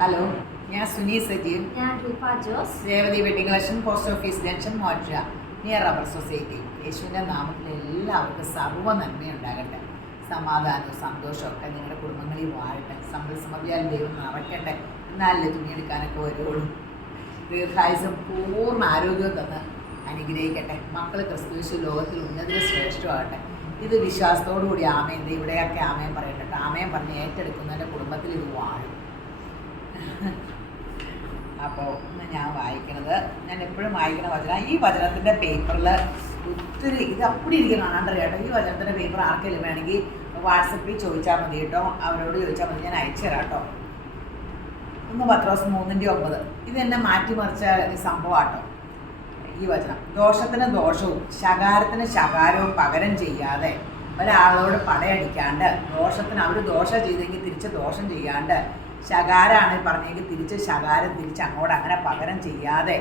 Hello, ഞാൻ സുനി സജീവ്. ഞാൻ Roopa Jose. Revathi wedding collection, post office junction, മോഡ്ര, നിയർ റബ്ബർ സൊസൈറ്റി. യേശുവിൻ്റെ നാമത്തിൽ എല്ലാവർക്കും സർവ്വ നന്മയുണ്ടാകട്ടെ. സമാധാനവും സന്തോഷവും ഒക്കെ നിങ്ങളുടെ കുടുംബങ്ങളിൽ വാഴട്ടെ. സമ്പൽ സമൃദ്ധിയാൽ ദൈവം നിറയ്ക്കട്ടെ. എന്നാലല്ലേ തുണിയെടുക്കാനൊക്കെ വരുള്ളൂ. ദീർഘായുസും പൂർണ്ണ ആരോഗ്യവും തന്ന് അനുഗ്രഹിക്കട്ടെ. മക്കൾ ക്രിസ്തുവിശു ലോകത്തിൽ ഉന്നതിൽ ശ്രേഷ്ഠമാകട്ടെ. ഇത് വിശ്വാസത്തോടു കൂടി ആമേൻ, ഇവിടെയൊക്കെ ആമേൻ പറയട്ടെ. ആമേൻ പറഞ്ഞ് ഏറ്റെടുക്കുന്നതിൻ്റെ കുടുംബത്തിൽ ഇത് വാഴും. അപ്പോൾ ഇന്ന് ഞാൻ വായിക്കണത്, ഞാൻ എപ്പോഴും വായിക്കുന്ന വചനം, ഈ വചനത്തിൻ്റെ പേപ്പറിൽ ഒത്തിരി ഇത് അപ്പടി ഇരിക്കും കാണാണ്ട് കേട്ടോ. ഈ വചനത്തിൻ്റെ പേപ്പർ ആർക്കെങ്കിലും വേണമെങ്കിൽ വാട്സപ്പിൽ ചോദിച്ചാൽ മതി കേട്ടോ. അവരോട് ചോദിച്ചാൽ മതി, ഞാൻ അയച്ചു തരാം കേട്ടോ. 1 പത്രോസ് 3:9 ഇത് എന്നെ മാറ്റിമറിച്ച സംഭവമാട്ടോ. ഈ വചനം, ദോഷത്തിന് ദോഷവും ശകാരത്തിന് ശകാരവും പകരം ചെയ്യാതെ, ഒരാളോട് പടയടിക്കാണ്ട്, ദോഷത്തിന് അവർ ദോഷം ചെയ്തെങ്കിൽ തിരിച്ച് ദോഷം ചെയ്യാണ്ട്, ശകാരമാണ് പറഞ്ഞെങ്കിൽ തിരിച്ച് ശകാരം തിരിച്ച് അങ്ങോട്ട് അങ്ങനെ പകരം ചെയ്യാതെ,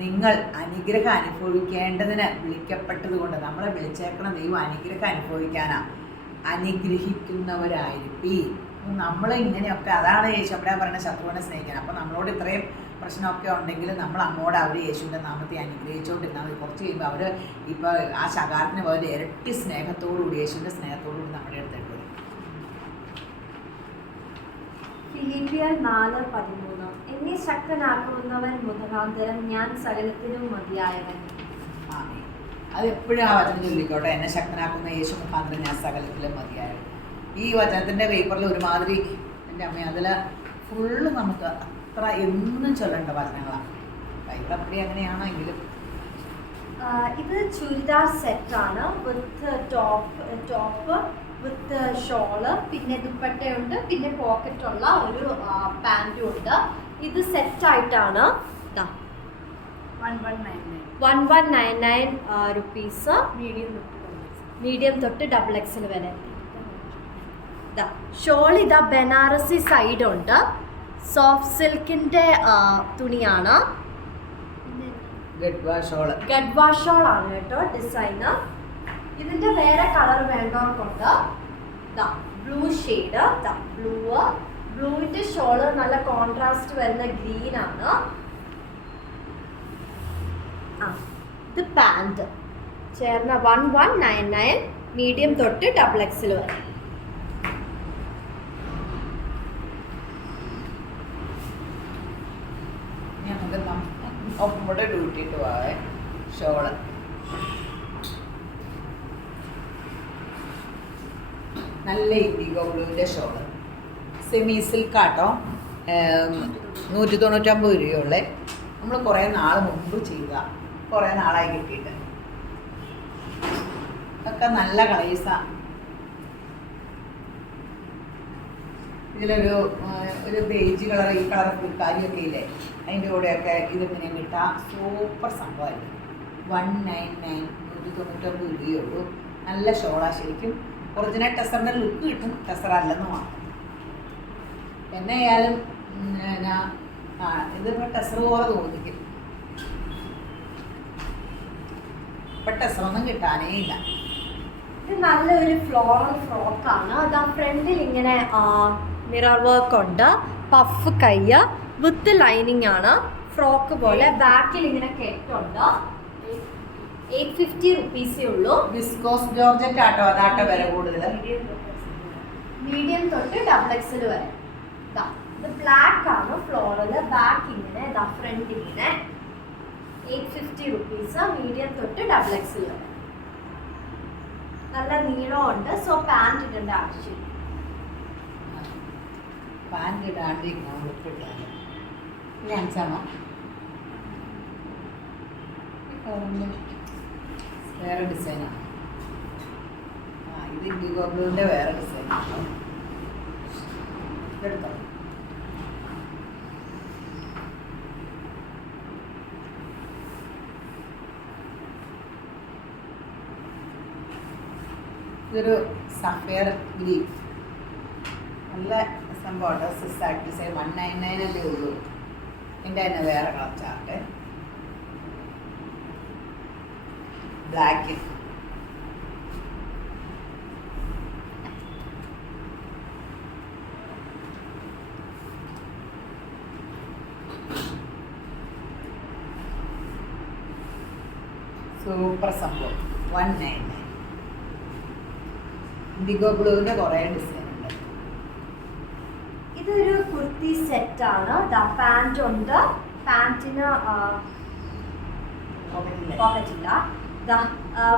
നിങ്ങൾ അനുഗ്രഹം അനുഭവിക്കേണ്ടതിന് വിളിക്കപ്പെട്ടതുകൊണ്ട്, നമ്മളെ വിളിച്ചേക്കണ ദൈവം അനുഗ്രഹം അനുഭവിക്കാനാണ്. അനുഗ്രഹിക്കുന്നവരായിരിക്കും. നമ്മൾ ഇങ്ങനെയൊക്കെ, അതാണ് യേശു അവിടെ പറയുന്ന ശത്രുവിനെ സ്നേഹിക്കാൻ. അപ്പോൾ നമ്മളോട് ഇത്രയും പ്രശ്നമൊക്കെ ഉണ്ടെങ്കിൽ നമ്മൾ അങ്ങോട്ട് അവർ യേശുവിൻ്റെ നാമത്തെ അനുഗ്രഹിച്ചുകൊണ്ടിരുന്നാൽ മതി. കുറച്ച് കഴിയുമ്പോൾ അവർ ഇപ്പോൾ ആ ശകാരത്തിന് പോലെ ഇരട്ടി സ്നേഹത്തോടുകൂടി, യേശുവിൻ്റെ സ്നേഹത്തോടുകൂടി നമ്മുടെ അടുത്ത് വരും. ഫിലിപ്പിയർ 4:13 എന്നെ ശക്തനാക്കുന്നവൻ മുഖാന്തരം ഞാൻ സകലത്തിനും മതിയായവൻ. ആമേൻ. അത് എപ്പോഴും ആ വചനം ചൊല്ലിക്കോട്ടെ. എന്നെ ശക്തനാക്കുന്ന യേശു മുഖാന്തരം ഞാൻ സകലത്തിലും മതിയായവൻ. ഈ വചനത്തിൻ്റെ പേപ്പറിൽ ഒരുമാതിരി, എൻ്റെ അമ്മ, അതിൽ ഫുള്ള് നമുക്ക് അത്ര എന്നും ചൊല്ലേണ്ട വചനങ്ങളാണ്. ബൈബിൾ അപ്പടി അങ്ങനെയാണെങ്കിലും ഇത് ചുരിദാർ സെറ്റാണ്. വിത്ത് ടോപ്പ് വിത്ത് ഷോള്, പിന്നെ ദുപ്പട്ടയുണ്ട്, പിന്നെ പോക്കറ്റുള്ള ഒരു പാൻറ്റും ഉണ്ട്. ഇത് സെറ്റായിട്ടാണ് 1199 റുപ്പീസ്. മീഡിയം തൊട്ട് XXL വരെ. ഷോൾ ഇതാ ബനാറസി സൈഡുണ്ട്. സോഫ്റ്റ് സിൽക്കിൻ്റെ തുണിയാണ്. ഗഡ്വാ ഷോൾ ആണ് കേട്ടോ ഡിസൈന്. ഇതിൻ്റെ വേറെ കളർ വേണ്ടവർക്കുണ്ട്. ബ്ലൂ ഷെയ്ഡ്, ബ്ലൂവിൻ്റെ ഷോള് നല്ല കോൺട്രാസ്റ്റ് വരുന്ന ഗ്രീനാണ്. ഇത് പാൻറ് ചേർന്ന 1199, മീഡിയം തൊട്ട് XXL വരെ. നമ്മുടെ ഡ്യൂട്ടിയിട്ട് പോവേ. ഷോള് നല്ല ഇൻഡിഗോ ബ്ലൂവിൻ്റെ ഷോള്, സെമി സിൽക്കാട്ടോ. 199 രൂപയുള്ളേ. നമ്മൾ കുറേ നാൾ മുമ്പ് ചെയ്ത, കുറേ നാളായി കിട്ടിയിട്ട്. ഒക്കെ നല്ല കളേഴ്സാണ്. ഇതിലൊരു ബേജ് കളർ, ഈ കളർ ഫുൾക്കാരിയൊക്കെ ഇല്ലേ, അതിൻ്റെ കൂടെയൊക്കെ ഇതിങ്ങനെ കിട്ടാം. സൂപ്പർ സംഭവമായിരിക്കും. 199 199 രൂപയേ ഉള്ളൂ. നല്ല ഷോളാണ്. ശരിക്കും ഒറിജിനൽ ടെസറിൻ്റെ ലുക്ക് കിട്ടും, ടെസർ അല്ലെന്ന് മാത്രം. എന്നെ ആയാലും ഇതിപ്പോൾ ടെസർ പോലെ തോന്നിക്കും. ഇപ്പം ടെസറൊന്നും കിട്ടാനേ ഇല്ല. ഇത് നല്ലൊരു ഫ്ലോറൽ ഫ്രോക്കാണ്. അത് ആ ഫ്രണ്ടിൽ ഇങ്ങനെ മിറർ വർക്ക് ഉണ്ട്. പഫ് കൈ വിത്ത് ലൈനിങ് ആണ്. ഫ്രോക്ക് പോലെ ബാക്കിൽ ഇങ്ങനെ കെട്ടുണ്ട്. 850 റുപ്പീസേ ഉള്ളൂ. വിസ്കോസ് ജോർജറ്റ് ആട്ടോ, അതാട്ടോ വില കൂടുതൽ. മീഡിയം തൊട്ട് XXL വരെ. ഇത് ബ്ലാക്ക് ആണ് ഫ്ലോറല്. ബാക്ക് ഇങ്ങനെ, ഫ്രണ്ട് ഇങ്ങനെ. 850 റുപ്പീസ്, മീഡിയം തൊട്ട് XXL വരെ. നല്ല നീളമുണ്ട്. സോ പാൻറ് ഇടേണ്ട ആവശ്യം. പാൻറ് ഇടാണ്ട് ാണോ വേറെ ഡിസൈനാണ്. ഇത് ഇൻഡിഗോ ബ്ലൂവിൻ്റെ വേറെ ഡിസൈനാണ്. ഇതെടുത്തോ. ഇതൊരു സഫയർ ഗ്രീൻ, നല്ല സംഭവമാണ്. CSAT design. 199 അല്ലേ ഉള്ളൂ. എൻ്റെ തന്നെ വേറെ കളർ ചാർട്ട്, ബ്ലാക്ക്. സൂപ്പർ സംഭവം 199. ഇൻഡിഗോ ബ്ലൂവിൻ്റെ കുറേ ഡിസൈൻ ഉണ്ട്. ഇതൊരു കുർത്തി സെറ്റാണ്. പാൻറ് ഉണ്ട്, പാൻറ്റിന് പോക്കറ്റില്ല.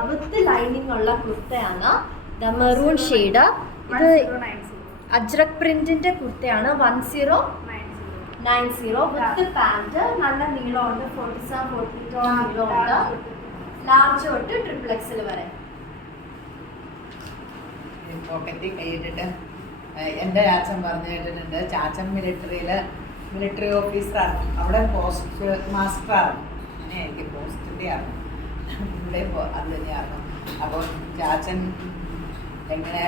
വിത്ത് ലൈനിങ് ഉള്ള കുർത്തയാണ്. Maroon shade. ഇത് അജ്രക് പ്രിന്റിന്റെ കുർത്തയാണ്. 1090 വിത്ത് പാൻറ്. നല്ല നീളമുണ്ട്, 47-48 നീളമുണ്ട്. ലാർജ് തൊട്ട് XXL വരെ. പോക്കറ്റിൽ കൈയിട്ടിട്ട് എൻ്റെ ചാച്ചൻ പറഞ്ഞു കേട്ടിട്ടുണ്ട്. ചാച്ചൻ മിലിറ്ററി ഓഫീസറാണ്. അവിടെ പോസ്റ്റ് മാസ്റ്ററാണ്. അങ്ങനെയായിരിക്കും, പോസ്റ്റിൻ്റെ ആണ്. ഇവിടെ അത് തന്നെയായിരുന്നു. അപ്പോൾ ചാച്ചൻ എങ്ങനെ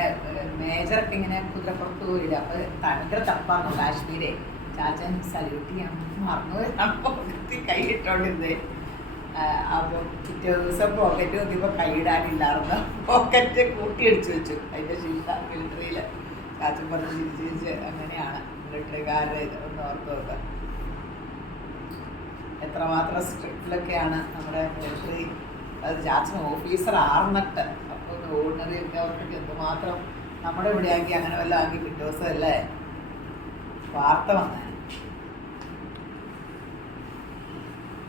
മേജറൊക്കെ ഇങ്ങനെ കുതിരപ്പുറത്ത് പോയില്ല. അപ്പോൾ ഭയങ്കര തപ്പായിരുന്നു കാശ്മീരെ. ചാച്ചൻ സല്യൂട്ട് ചെയ്യാൻ മറന്നു പോക്കറ്റിൽ കൈയിട്ടോണ്ടിരുന്നേ. അപ്പോൾ പിറ്റേ ദിവസം പോക്കറ്റ് നോക്കിയപ്പോൾ കൈയിടാനില്ലായിരുന്നു. പോക്കറ്റ് കൂട്ടിയടിച്ചു വെച്ചു. അതിൻ്റെ ശീല മിലിറ്ററിയിൽ ചാച്ചൻ പറഞ്ഞ് ചിരിച്ച് അങ്ങനെയാണ് മിലിറ്ററിക്കാരുടെ ഇത്. ഒന്ന് ഓർത്ത് നോക്കുക എത്രമാത്രം സ്ട്രിക്റ്റിലൊക്കെയാണ് നമ്മുടെ മിലിറ്ററി. അത് ചാച്ചൻ ഓഫീസർ ആർന്നിട്ട്. അപ്പോൾ ഓർഡിനറി ഒക്കെ അവർക്കൊക്കെ എന്തുമാത്രം. നമ്മുടെ ഇവിടെ ആക്കി അങ്ങനെ വല്ല ആക്കി പിറ്റേ ദിവസം അല്ലേ വാർത്ത വന്നേ.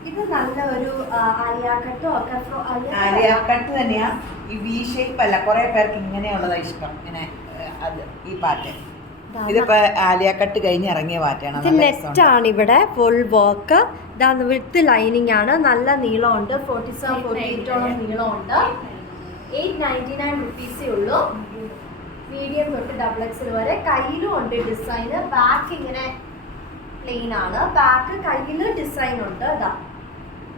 ഇത് നല്ല ഒരു ആലിയാക്കട്ടോ ആലിയാക്കട്ട് തന്നെയാ. ഈ വി ഷേപ്പ് അല്ല. കുറെ പേർക്ക് ഇങ്ങനെയുള്ളതാ ഇഷ്ടം. ഇങ്ങനെ അത് ഈ പാറ്റേൺ. ഇതിപ്പോ ആലിയാക്കട്ട് കഴിഞ്ഞ് ഇറങ്ങിയ പാറ്റേൺ. ഇത് നെറ്റാണ്. ഇവിടെ ഫുൾ വർക്ക്. ഇതാണ് വിത്ത് ലൈനിങ് ആണ്. നല്ല നീളമുണ്ട്, 47-48 നീളമുണ്ട്. 899 റുപ്പീസേ ഉള്ളൂ. മീഡിയം തൊട്ട് XXL വരെ. കയ്യിലും ഉണ്ട് ഡിസൈന്. ബാക്ക് ഇങ്ങനെ പ്ലെയിൻ ആണ്. ബാക്ക് കയ്യിൽ ഡിസൈൻ ഉണ്ട്. ഇതാ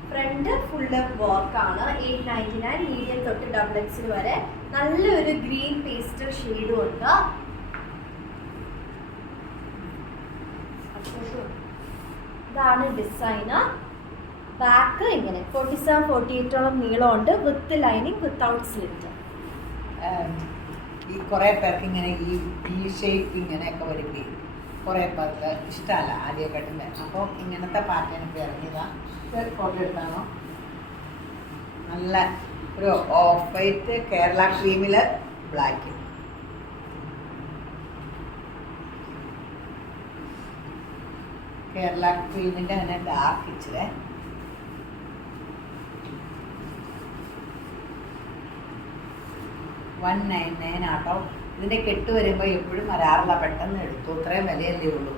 ഫ്രണ്ട് ഫുള്ള് വർക്കാണ്. 899 മീഡിയം തൊട്ട് XXL വരെ. നല്ലൊരു ഗ്രീൻ പേസ്റ്റൽ ഷെയ്ഡും ഉണ്ട്. ഇതാണ് ഡിസൈന്. ബാക്ക് ഇങ്ങനെ 47-48 നീളമുണ്ട്. With lining, without slit. ഈ കുറേ പേർക്ക് ഇങ്ങനെ ഈ ഷേപ്പ് ഇങ്ങനെയൊക്കെ വരുമ്പോൾ കുറേ പേർക്ക് ഇഷ്ടമല്ല ആലിയക്കട്ടിൻ്റെ. അപ്പോൾ ഇങ്ങനത്തെ പാറ്റേൺ ഒക്കെ ഇറങ്ങിയതാണ്. ഫോട്ടോ എടുത്താണോ? നല്ല ഒരു ഓഫ് വൈറ്റ് കേരള ക്രീമിൽ ബ്ലാക്ക്. കേരള ക്രീമിൻ്റെ തന്നെ ഡാർക്ക് ഇച്ചിരി. $199 ആട്ടോ. ഇതിൻ്റെ കെട്ട് വരുമ്പോൾ എപ്പോഴും വരാറില്ല. പെട്ടെന്ന് എടുത്തു. ഇത്രയും വിലയല്ലേ ഉള്ളൂ.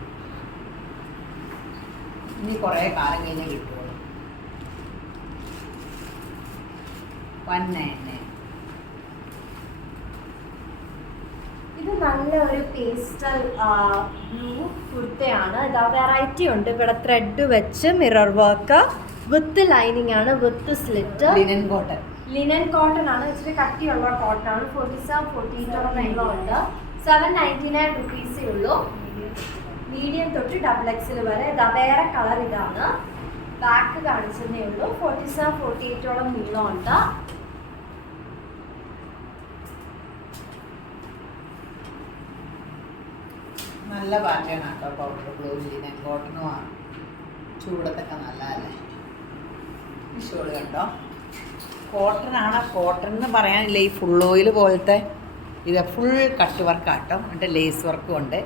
ഇനി കുറേ കാലം കഴിഞ്ഞേ കിട്ടുള്ളൂ. 199. ഇത് നല്ല ഒരു പേസ്റ്റൽ ബ്ലൂ കുർത്തയാണ്. ഇതാ വെറൈറ്റി ഉണ്ട്. ഇവിടെ ത്രെഡ് വെച്ച് മിറർ വർക്ക്. വിത്ത് ലൈനിങ് ആണ്, വിത്ത് സ്ലിറ്റ്. ലിനൻ കോട്ടൺ ആണ്. ഇച്ചിരി കട്ടിയുള്ള കോട്ടൺ ആണ്. 47-48 നീളമുണ്ട്. 799 റുപ്പീസേ ഉള്ളൂ. മീഡിയം തൊട്ട് XXL വരെ. ഇതാ വേറെ കളർ ഇതാണ്. ബാക്ക് കാണിച്ചതേ ഉള്ളൂ. 47-48 നീളമുണ്ട്. നല്ല പാറ്റേൺ ആട്ടോ. പൗഡർ ബ്ലൂ ലിനൻ കോട്ടണുമാണ്. ചൂടത്തൊക്കെ നല്ലതല്ലേ. ഷോൾ കണ്ടോ? കോട്ടൺ ആണ്. കോട്ടൺ എന്ന് പറയാനില്ല. ഈ ഫുൾ ഓയിൽ പോലത്തെ ഇത് ഫുൾ കട്ട് വർക്ക് ആട്ടോ. എന്നിട്ട് ലേസ് വർക്കും ഉണ്ട്.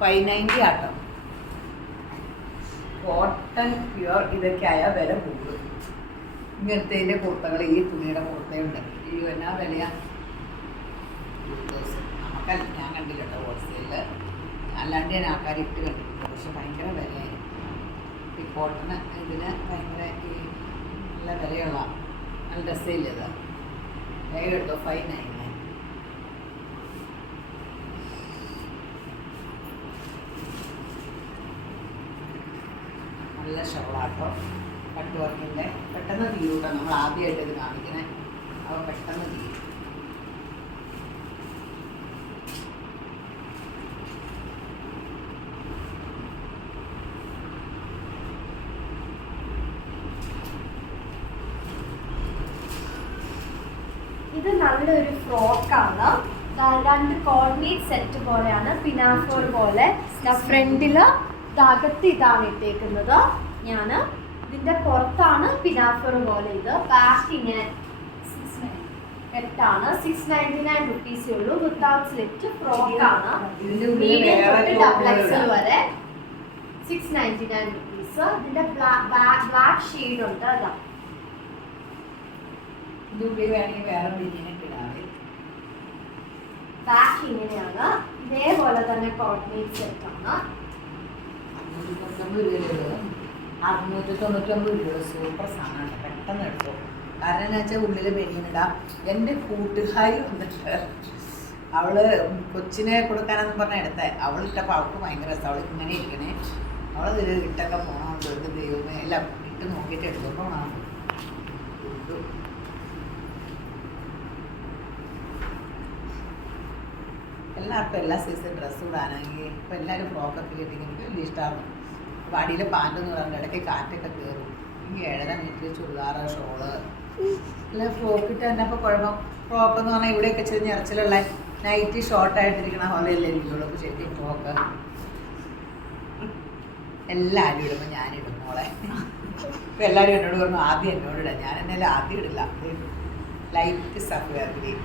590 ആട്ടോ. കോട്ടൺ പ്യുവർ ഇതൊക്കെ ആയാൽ വില കൂടും. ഇങ്ങനത്തെ ഇതിൻ്റെ കുർത്തകൾ, ഈ തുണിയുടെ കുർത്തയുണ്ട്. ഈ എന്നാ വിലയാണ്? നമുക്കല്ല, ഞാൻ കണ്ടില്ല കേട്ടോ ഹോൾസെയിലിൽ. അല്ലാണ്ട് ഞാൻ ആൾക്കാർ ഇട്ട് കണ്ടിട്ടുണ്ട്. പക്ഷെ ഭയങ്കര വിലയായി ഈ കോട്ടണ്. ഇതിന് ഭയങ്കര ഈ നല്ല വിലയുള്ള നല്ല ഡ്രസ്സില്ല. ഇത് വേഗം കേട്ടോ. 599. നല്ല ഷോളാട്ടോ. കട്ട് വർക്കിൻ്റെ. പെട്ടെന്ന് തീരൂട്ടോ. നമ്മൾ ആദ്യമായിട്ട് ഇത് കാണിക്കണേ. അപ്പോൾ പെട്ടെന്ന് തീരും. ഇത് നല്ലൊരു ഫ്രോക്കാണ്. രണ്ട് കോർഡിനേറ്റ് സെറ്റ് പോലെയാണ്. പിനാഫോൾ പോലെ. ഫ്രണ്ടില് അകത്ത് ഇതാണ് ഇട്ടേക്കുന്നത്. ഞാൻ ഇതിന്റെ പുറത്താണ് പിനാഫർ പോലെ. ഇത് ബാക്ക് ഇങ്ങനെ ാണ് 699 റുപ്പീസേ ഉള്ളൂ. വിത്തൗട്ട് സ്ലിറ്റ് ഫ്രോക്ക് ആണ്. ഇതിന്റെ മീഡിയം വേറെ തൊട്ട് ഡബിൾ എക്സൽ വരെ 699 റുപ്പീസ്. ഇതിന്റെ ബ്ലാക്ക് ഷെയ്ഡ് ഉണ്ട്. അതാ ഇതിന്റെ വേണമെങ്കിൽ വേറെ ബിരിയാണി ഇടാതെ. ബാക്ക് ഇങ്ങനെയാണ്. ഇതേപോലെ തന്നെ കോർഡിനേറ്റ് സെറ്റ് ആണ്. 699 രൂപ. സൂപ്പർ സാധനമാണ്, പെട്ടെന്ന് എടുത്തു. കാരണം എന്ന് വെച്ചാൽ ഉള്ളിൽ ബനിയനിടാം. എൻ്റെ കൂട്ടുകാരി വന്നിട്ട് അവള് കൊച്ചിനെ കൊടുക്കാനെന്ന് പറഞ്ഞ എടുത്തേ. അവളിട്ടപ്പോൾ അവൾക്ക് ഭയങ്കര രസം. അവൾ ഇങ്ങനെ ഇരിക്കണേ, അവളതിൽ ഇട്ടൊക്കെ പോകണം. ചോദിക്കും ദൈവമേ, എല്ലാം ഇട്ട് നോക്കിയിട്ട് എടുത്തോണം. എല്ലാവർക്കും എല്ലാ സൈസ് ഡ്രസ്സ് ഇടാനാണെങ്കിൽ ഇപ്പം എല്ലാവരും ഫ്രോക്കൊക്കെ കിട്ടിയെങ്കിൽ എനിക്ക് വലിയ ഇഷ്ടമാണ്. വടിയിൽ പാൻറ്റെന്ന് പറഞ്ഞാൽ ഇടയ്ക്ക് കാറ്റൊക്കെ കയറും. ഈ 7.5 മീറ്റർ ചുരിദാറ്, ഷോള് അല്ല ഫ്രോക്ക് ഇട്ട് തന്നെ. അപ്പോൾ കുഴപ്പം ഫ്രോക്ക് എന്ന് പറഞ്ഞാൽ ഇവിടെയൊക്കെ ചെറിയ നിറച്ചിലുള്ള നൈറ്റ് ഷോർട്ടായിട്ടിരിക്കണ പോലെയല്ലേ ഇരിക്കുള്ളൂ. അപ്പോൾ ശരിക്കും ഫ്രോക്ക് എല്ലാവരും ഇടുമ്പോൾ ഞാനിടും മോളെ. ഇപ്പം എല്ലാവരും എന്നോട് പറഞ്ഞു ആദ്യം എന്നോട് ഇടാം. ഞാൻ എന്നാലും ആദ്യം ഇടില്ല. ലൈറ്റ് സഫ്വേർക്കിൽ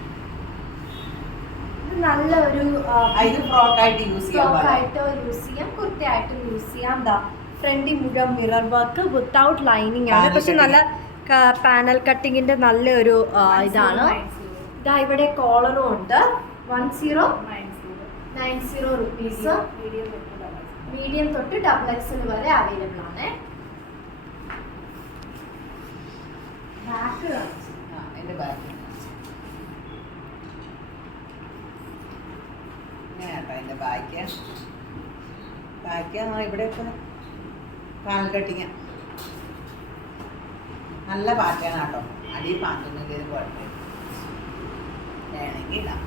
നല്ലൊരു ഇത് ഫ്രോക്കായിട്ട് യൂസ് ചെയ്യാം, കുർത്തയായിട്ട് യൂസ് ചെയ്യാം. ഫ്രണ്ടിൽ മുഴുവൻ മിറർ വർക്ക് വിത്തൗട്ട് ലൈനിങ് ആണ്. പക്ഷെ നല്ല പാനൽ കട്ടിങ്ങിന്റെ നല്ലൊരു ഇതാണ്. ഇതാ ഇവിടെ കോളറും ഉണ്ട്. 1090 റുപ്പീസ്. മീഡിയം തൊട്ട് ഡബിൾ എക്സൽ വരെ അവൈലബിൾ ആണ്. ബാക്ക് എൻ്റെ ബാക്ക് ഇങ്ങനെയാട്ടോ. എൻ്റെ ബാക്ക് ഇവിടെയൊക്കെ പാനൽ കട്ടിങ് നല്ല പാറ്റേൺ ആട്ടോ. അടി പാൻറ്റൊന്നും ചെയ്ത് കുഴപ്പമില്ല. വേണമെങ്കിൽ ഇടാം.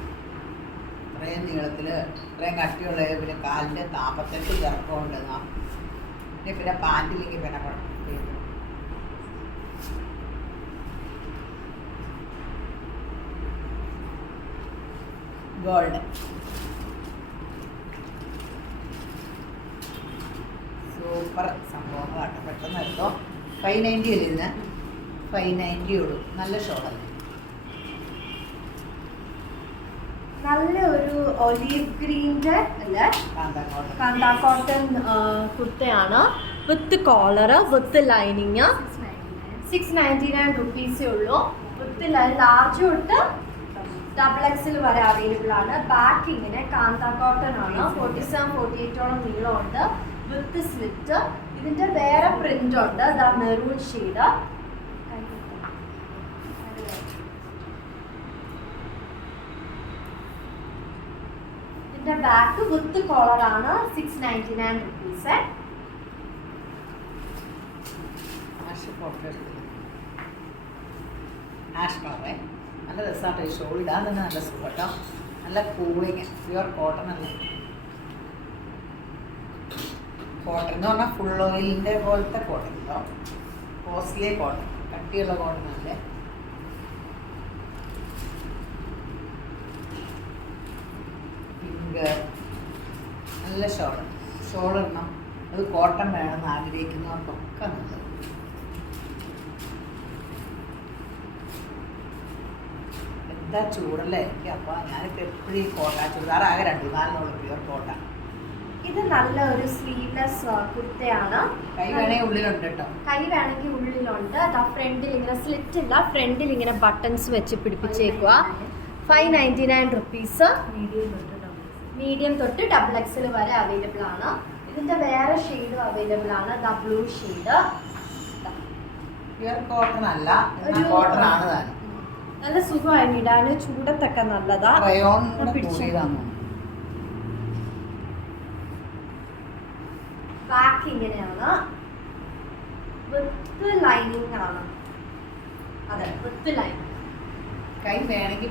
ഇത്രയും നീളത്തിൽ ഇത്രയും കട്ടിയുള്ള പിന്നെ കാലിൻ്റെ 48 ഇറക്കമുണ്ട്. പിന്നെ പാൻറ്റില്ലെങ്കിൽ പിന്നെ കുഴപ്പമില്ല. ഗോൾഡ് സൂപ്പർ സംഭവങ്ങളാട്ടോ. പെട്ടെന്ന് എടുത്തോ. 590 അല്ലേ ഇതിന്? 590 ഉള്ളൂ. നല്ല ഷോളല്ലേ. നല്ല ഒരു ഒലീവ് ഗ്രീൻ്റെ അല്ലേ കാന്താ കോട്ടൺ കുർത്തയാണ്. With collar with lining. 699 റുപ്പീസേ ഉള്ളൂ. വിത്ത് ലാർജ് തൊട്ട് ഡബിൾ എക്സൽ വരെ അവൈലബിൾ ആണ്. ബാക്ക് ഇങ്ങനെ കാന്താ കോട്ടൺ ആണ്. 47-48ഓളം നീളമുണ്ട്. With slit. ഇതിന്റെ വേറെ പ്രിന്റ് ഉണ്ട്. Maroon shade. ഇതിന്റെ ബാക്ക് വിത്ത് കോളർ ആണ്. 699 റുപ്പീസ്. ആഷ് കളറേ നല്ല രസമാട്ടോ. ഈ ഷോൾ ഇടാൻ തന്നെ നല്ല സുഖം കേട്ടോ. നല്ല കൂളിങ്. പ്യുവർ കോട്ടൺ അല്ലേ. കോട്ടൺ എന്ന് പറഞ്ഞാൽ ഫുൾ ഓയിലിൻ്റെ പോലത്തെ കോട്ടൺ കേട്ടോ. കോസ്റ്റ്ലി കോട്ടൺ, കട്ടിയുള്ള കോട്ടൺ അല്ലേ. പിങ്ക് നല്ല ഷോൾ ഇടണം. അത് കോട്ടൺ വേണമെന്ന് ആഗ്രഹിക്കുന്നവർക്കൊക്കെ നല്ലത്. എന്താ ചൂടല്ലേ എനിക്ക്. അപ്പോൾ ഞാനിപ്പോൾ എപ്പോഴും ഈ കോട്ട ചുരിദാർ ആകെ 2-4 പ്യുവർ കോട്ട. ഇത് നല്ല ഒരു സ്ലീവ്ലെസ് കുർത്തയാണ്. കൈ വേണമെങ്കിൽ ഉള്ളിലുണ്ട് കേട്ടോ. കൈ വേണമെങ്കിൽ ഉള്ളിലുണ്ട്. അതാ ഫ്രണ്ടിൽ ഇങ്ങനെ സ്ലിറ്റ് ഇല്ല. ഫ്രണ്ടിൽ ഇങ്ങനെ ബട്ടൺസ് വെച്ച് പിടിപ്പിച്ചേക്കുക. 599 റുപ്പീസ്. മീഡിയം തൊട്ട് ഡബിൾ എക്സൽ വരെ അവൈലബിൾ ആണ്. ഇതിന്റെ വേറെ ഷെയ്ഡും അവൈലബിൾ ആണ്. Blue shade. പ്യുവർ കോട്ടൺ അല്ല, കോട്ടൺ ആണ് താനും. നല്ല സുഖമാണ് ഇടാന്. ചൂടത്തൊക്കെ നല്ലതാ. ബാക്ക് ഇങ്ങനെയാണ്. വിത്ത് ലൈനിങ് ആണ്. അതെ, വിത്ത് ലൈനിങ്. കൈ വേണമെങ്കിൽ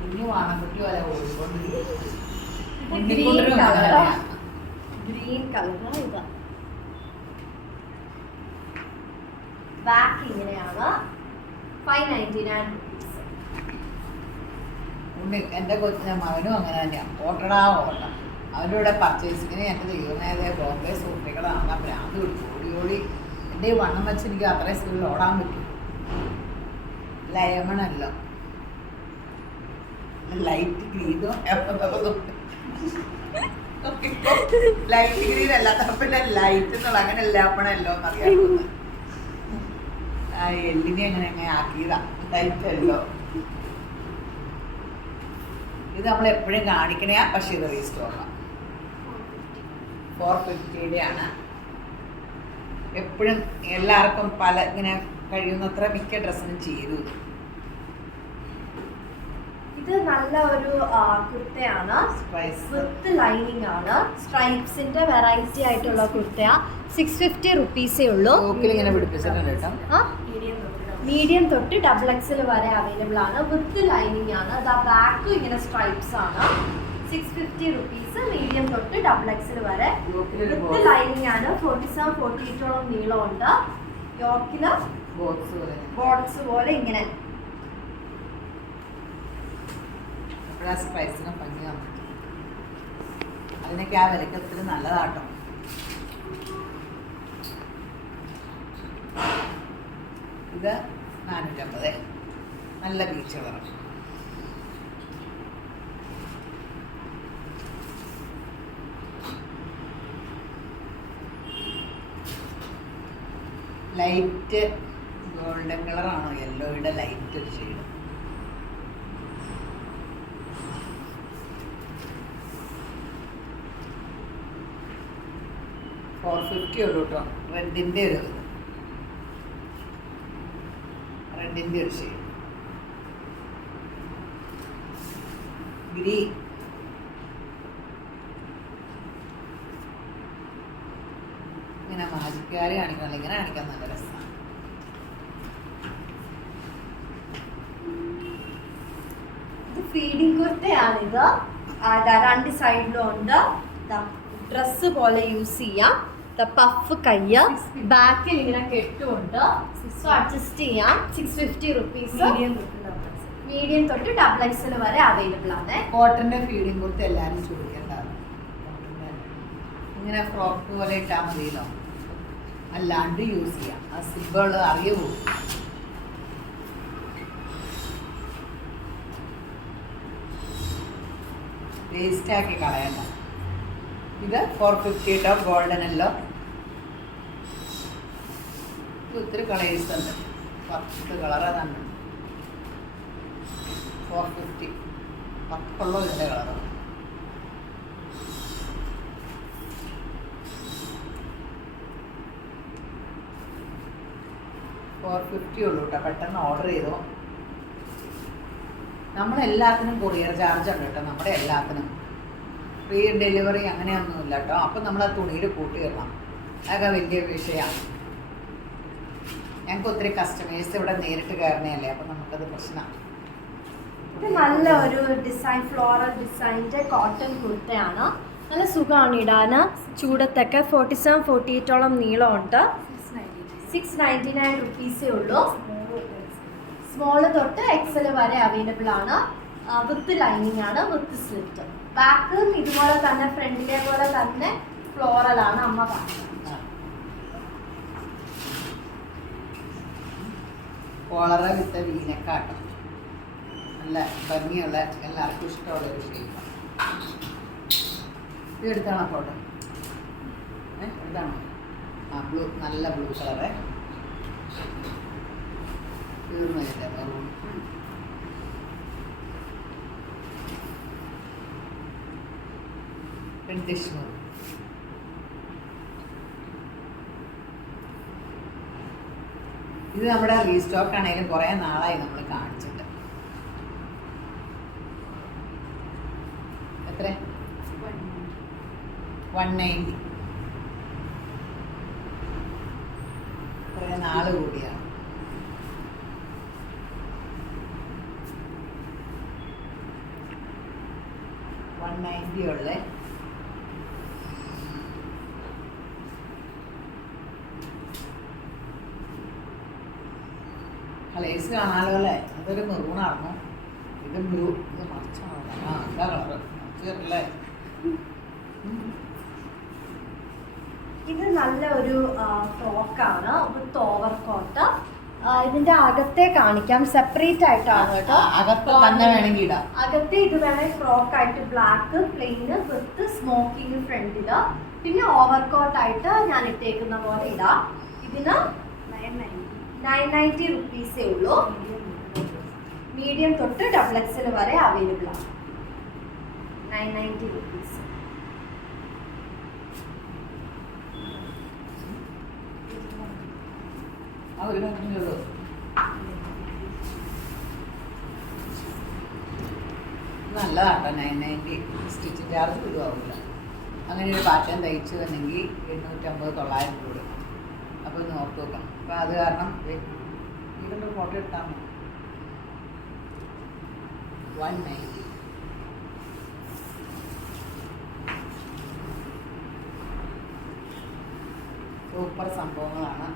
കുഞ്ഞു വാണക്കുട്ടി പോലെ ഗ്രീൻ കളർ. ഇതാ ബാക്ക് ഇങ്ങനെയാണ്. 599 റുപ്പീസ്. എൻ്റെ കൊച്ചിനെ മകനും അങ്ങനെ തന്നെയാണ്. ഓട്ടടാ ഓട്ടം. അവൻ്റെ കൂടെ പർച്ചേസിങ്ങിന് എൻ്റെ ദൈവമേതെ ബോംബെ സുഹൃത്തുക്കൾ വാങ്ങാൻ ഭ്രാന്ത് വിട്ടു ഓടി ഓടി എൻ്റെ ഈ വണ്ണം വെച്ച് എനിക്ക് അത്രയും സ്പീഡിൽ ഓടാൻ പറ്റും. ലയമണല്ലോ ലൈറ്റ് ഗ്രീനോ ലൈറ്റ് ഗ്രീൻ അല്ലാത്ത പിന്നെ ലൈറ്റ് എന്നുള്ള അങ്ങനെ ലാപ്പണല്ലോ എന്നറിയാം. ആ എല്ലിനെ അങ്ങനെ ആക്കിയതാ ലൈറ്റ് അല്ലോ. ഇത് നമ്മൾ എപ്പോഴും കാണിക്കണേ, പക്ഷേ ഇത് റീസ്റ്റോറാണ്. 450 ആണ്. എപ്പോഴും എല്ലാവർക്കും പല ഇങ്ങനെ കഴിയുന്നത്ര മിക്ക ഡ്രസ്സിനും ചെയ്തു. ഇത് നല്ല ഒരു കുർത്തയാണ്, വിത്ത് ലൈനിങ് ആണ്. സ്ട്രൈപ്സിന്റെ വെറൈറ്റി ആയിട്ടുള്ള കുർത്തയാ. 650 റുപ്പീസേ ഉള്ളൂ. ഇങ്ങനെ പിടിപ്പിച്ചിട്ടുണ്ട് കേട്ടോ. മീഡിയം തൊട്ട് XXL വരെ അവൈലബിൾ ആണ്. വിത്ത് ലൈനിങ് ആണ്. അത് ബാക്ക് ഇങ്ങനെ സ്ട്രൈപ്സ് ആണ്. 650 റുപ്പീസ്. മീഡിയം തൊട്ട് XXL വരെ വിത്ത് ലൈനിങ് ആണ്. 47-48ഓളം നീളമുണ്ട്. യോക്കില് ബോട്ട്സ് പോലെ ഇങ്ങനെ. പ്രൈസിന് ഭംഗി വന്നിട്ട് അതിനൊക്കെ ആ വിലക്കത്തിൽ നല്ലതാട്ടോ. ഇത് 450. നല്ല ബീച്ച് കളർ. ലൈറ്റ് ഗോൾഡൻ കളറാണോ, യെല്ലോയുടെ ലൈറ്റ് ഒരു ഷെയ്ഡ്. $450 ഉള്ളൂ കേട്ടോ. റെഡിൻ്റെ ഒരു ഷെയ്ഡ്. ഗ്രീൻ. ഇങ്ങനെ മാജിക്കാരെ കാണിക്കണല്ലോ, ഇങ്ങനെ കാണിക്കാൻ നല്ല രസമാണ്. ഇത് ഫീഡിങ് കുർത്തയാണിത്. രണ്ട് സൈഡിലും ഉണ്ട്. ഡ്രസ്സ് പോലെ യൂസ് ചെയ്യാം. പഫ് കയ്യ, ബാക്കിൽ ഇങ്ങനെ കെട്ടുമുണ്ട്. സോ അഡ്ജസ്റ്റ് ചെയ്യാം. 650 റുപ്പീസ്. മീഡിയം തൊട്ട് XXL വരെ അവൈലബിൾ ആണ്. കോട്ടന്റെ ഫീഡിങ് കുർത്ത എല്ലാവരും ചോദിക്കേണ്ടതാണ്. ഇങ്ങനെ ഫ്രോക്ക് പോലെ ഇട്ടാൽ മതിയല്ലോ, അല്ലാണ്ട് യൂസ് ചെയ്യാം. ആ സിബിൾ അറിയുമോ? വേസ്റ്റാക്കി കളയണ്ട. ഇത് 450 ടോപ്പ് ഗോൾഡൻ അല്ലോ. ഇത് ഒത്തിരി കളേഴ്സ് ഉണ്ട്. 10 കളർ അതാണ്. 450 10 ഇതിൻ്റെ കളറാണ്. $450 ഉള്ളൂ കേട്ടോ. പെട്ടെന്ന് ഓർഡർ ചെയ്തോ. നമ്മളെല്ലാത്തിനും കൊറിയർ ചാർജ് ഉണ്ട് കേട്ടോ. നമ്മുടെ എല്ലാത്തിനും ഫ്രീ ഡെലിവറി അങ്ങനെയൊന്നുമില്ല കേട്ടോ. അപ്പം നമ്മൾ ആ തുണിയിൽ കൂട്ടി ഇടണം. അതൊക്കെ വലിയ വിഷയമാണ്. ഞങ്ങൾക്ക് ഒത്തിരി കസ്റ്റമേഴ്സ് ഇവിടെ നേരിട്ട് കയറുന്നതല്ലേ, അപ്പം നമുക്കത് പ്രശ്നമാണ്. ഇത് നല്ല ഒരു ഡിസൈൻ, ഫ്ലോറൽ ഡിസൈൻ്റെ കോട്ടൺ കുർത്തയാണ്. നല്ല സുഖമാണ് ഇടാൻ. ചൂടത്തൊക്കെ 47-48ഓളം നീളമുണ്ട്. 699 റുപ്പീസേ ഉള്ളൂ. സ്മോള് തൊട്ട് XL വരെ അവൈലബിൾ ആണ്. വിത്ത് ലൈനിങ് ആണ്, വിത്ത് സ്ലിറ്റ്. ബാക്കും ഇതുപോലെ തന്നെ ഫ്രണ്ടിലെ പോലെ തന്നെ ഫ്ലോറലാണ് അമ്മ പറഞ്ഞത്. കോളറ വിത്ത് വീനക്കാട്ടം. നല്ല ഭംഗിയുള്ള, എല്ലാവർക്കും ഇഷ്ടമുള്ള ഒരു ഷേപ്പാണ്. ഇത് എടുത്താണോ ഫോട്ടോ? എടുത്താണോ? ആ ബ്ലൂ, നല്ല ബ്ലൂ കളറ്. തീർന്നില്ല മെറൂൺ. Reddish maroon. ഇത് നമ്മുടെ റീസ്റ്റോക്ക് ആണെങ്കിലും കുറേ നാളായി നമ്മൾ കാണിച്ചിട്ട്. എത്ര? 190. കുറേ നാള് കൂടിയാണ്. $190 ഉള്ള കളേഴ്സ് കാണാലോ അല്ലേ? അതൊരു മെറൂണായിരുന്നു. ഇത് ബ്ലൂ. ഇത് മറിച്ചാണോ? ആ എന്താ കളറ് മറിച്ചല്ലേ? ഇത് നല്ല ഒരു ഫ്രോക്കാണ് വിത്ത് ഓവർകോട്ട്. ഇതിന്റെ അകത്തെ കാണിക്കാം, സെപ്പറേറ്റ് ആയിട്ടാണ് കേട്ടോ. അകത്ത് തന്നെ വേണമെങ്കിൽ ഇടാം. അകത്തെ ഇത് വേണമെങ്കിൽ ഫ്രോക്ക് ആയിട്ട് ബ്ലാക്ക് പ്ലെയിന് വിത്ത് സ്മോക്കിംഗ് ഫ്രണ്ടില്, പിന്നെ ഓവർകോട്ട് ആയിട്ട് ഞാൻ ഇട്ടേക്കുന്ന പോലെ ഇടാം. ഇതിന് 990 റുപ്പീസേ ഉള്ളൂ. മീഡിയം തൊട്ട് XXL വരെ അവൈലബിൾ ആണ്. 990 റുപ്പീസ്. നല്ലതാട്ടോ 990. സ്റ്റിച്ചിങ് ചാർജ് ഇടുവാവില്ല. അങ്ങനെ ഒരു പാറ്റേൺ തയ്ച്ചു വന്നെങ്കിൽ 850-900 രൂപ. അപ്പോൾ ഒന്ന് ഓർത്ത് നോക്കാം. അപ്പോൾ അത് കാരണം ഇതിൻ്റെ ഫോട്ടോ എടുത്താൽ മതി. 190. സൂപ്പർ സംഭവങ്ങളാണ്.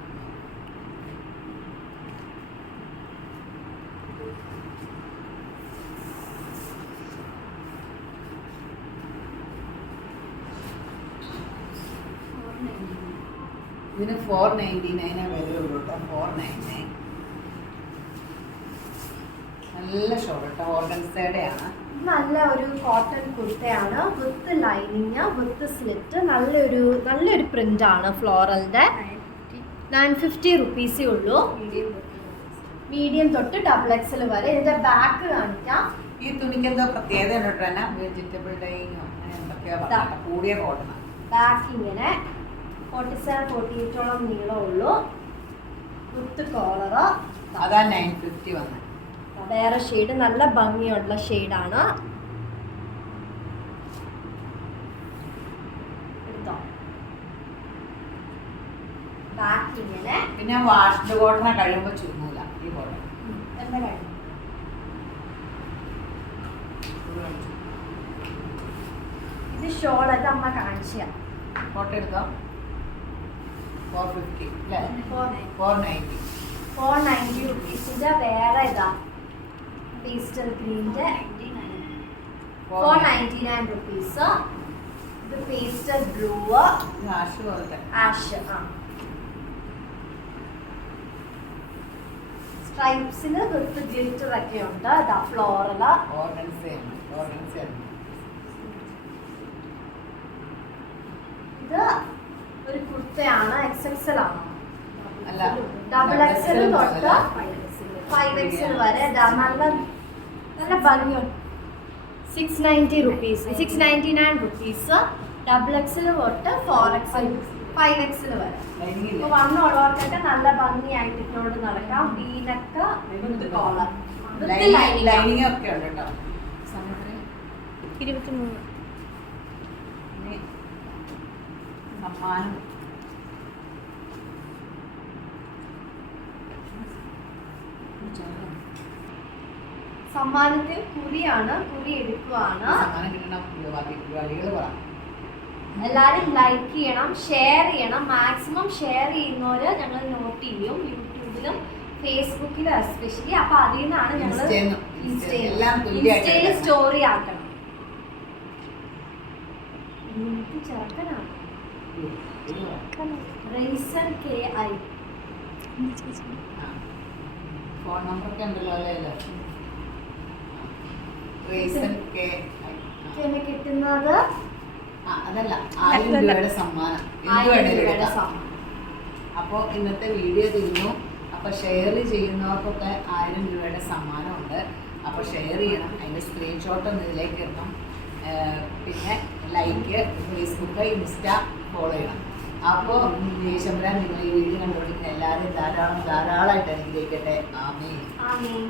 ഇതിന് 499 വിലയുള്ളൂ കേട്ടോ. 499. നല്ല ഷോൾ കേട്ടോ. ഓർഗൻസയുടെയാണ്. നല്ല ഒരു കോട്ടൺ കുർത്തയാണ് വിത്ത് ലൈനിങ് വിത്ത് സ്ലിറ്റ്. നല്ലൊരു പ്രിന്റ് ആണ് ഫ്ലോറലിന്റെ. 950 റുപ്പീസേ ഉള്ളൂ. മീഡിയം തൊട്ട് XXL വരെ. ഇതിന്റെ ബാക്ക് കാണിക്കാം. ഈ തുണിക്ക് എന്തോ പ്രത്യേകത ഉണ്ട് കേട്ടോ. വെജിറ്റബിൾ ഡൈയിങ്ങോ അങ്ങനെ എന്തൊക്കെയോ പറഞ്ഞാൽ കൂടിയ കോട്ടണം. ബാക്ക് ഇങ്ങനെ 47-48 നീളമുള്ളൂ. വിത്ത് കോളർ. അതാ 950 വന്നത്. വേറെ ഷെയ്ഡ് നല്ല ഭംഗിയുള്ള ഷെയ്ഡാണ്. ബാക്ക് ഇങ്ങനെ. പിന്നെ വാഷ്ഡ് കോട്ടനെ കഴിയുമ്പോൾ ചുരുങ്ങൂല ഈ കോട്ടൺ. എന്താ കാര്യം? ഇത് ഷോൾ അത് അമ്മ കാണിച്ച ഫോട്ടോ എടുത്തോ. 450 അല്ലേ? 490. 490 റുപ്പീസിന്റെ വേറെ ഇതാ പേസ്റ്റൽ ഗ്രീൻ്റെ 499 റുപ്പീസ്. ഇത് പേസ്റ്റൽ ബ്ലൂ ആഷ് പോലത്തെ ആഷ്. സ്ട്രൈപ്സിന് വിത്ത് ഗ്ലിറ്റർ ഒക്കെ ഉണ്ട്. ഇതാ ഫ്ലോറൽ ഓർഗൻസയാണ്. ഇത് ഒരു കുർത്തയാണ്. XXL ആണ്. അല്ല, XXL തൊട്ട് 5XL വരെ. നല്ല ഭംഗിയുണ്ട്. 690 റുപ്പീസ്, 699 റുപ്പീസ്. XXL തൊട്ട് 4XL 5XL വരെ. ഇപ്പൊ വണ്ണുള്ളവർക്കൊക്കെ നല്ല ഭംഗിയായിട്ട് ഇട്ടോണ്ട് നടക്കാം. വീനൊക്കെ വിത്ത് കോളർ വിത്ത് ലൈനിങ് ഒക്കെ ഉണ്ട് കേട്ടോ. 23. സമ്മാനം സമ്മാനത്തിൽ കുറിയാണ്. കുറി എടുക്കുവാണ്. സമ്മാനം കിട്ടണം. വഴികൾ പറ. എല്ലാവരും ലൈക്ക് ചെയ്യണം, ഷെയർ ചെയ്യണം. മാക്സിമം ഷെയർ ചെയ്യുന്നവര് ഞങ്ങൾ നോട്ട് ചെയ്യും. യൂട്യൂബിലും ഫേസ്ബുക്കിലും എസ്പെഷ്യലി. അപ്പൊ അതിൽ നിന്നാണ് ഞങ്ങൾ ഇൻസ്റ്റയിൽ സ്റ്റോറി ആക്കണം. ചെറുക്കനാണ് റൈസൺ KI. ഫോൺ നമ്പറൊക്കെ ഉണ്ടല്ലോ അല്ലേ? റൈസൺ KI കിട്ടുന്നത് അതല്ല 1000 രൂപയുടെ സമ്മാനം. 1000 രൂപയുടെ സമ്മാനം. അപ്പോൾ ഇന്നത്തെ വീഡിയോ തീർന്നു. അപ്പോൾ ഷെയർ ചെയ്യുന്നവർക്കൊക്കെ 1000 രൂപയുടെ സമ്മാനമുണ്ട്. അപ്പോൾ ഷെയർ ചെയ്യണം. അതിൻ്റെ സ്ക്രീൻഷോട്ട് ഒന്ന് ഇതിലേക്ക് ഇടണം. പിന്നെ ലൈക്ക്, ഫേസ്ബുക്ക്, ഇൻസ്റ്റ ഫോളോ ചെയ്യണം. അപ്പോൾ ദേശംബരാൻ നിങ്ങൾ ഈ വീഡിയോ കണ്ടുപിടിക്കുന്ന എല്ലാവരും ധാരാളമായിട്ട് അനുഗ്രഹിക്കട്ടെ. ആമേൻ.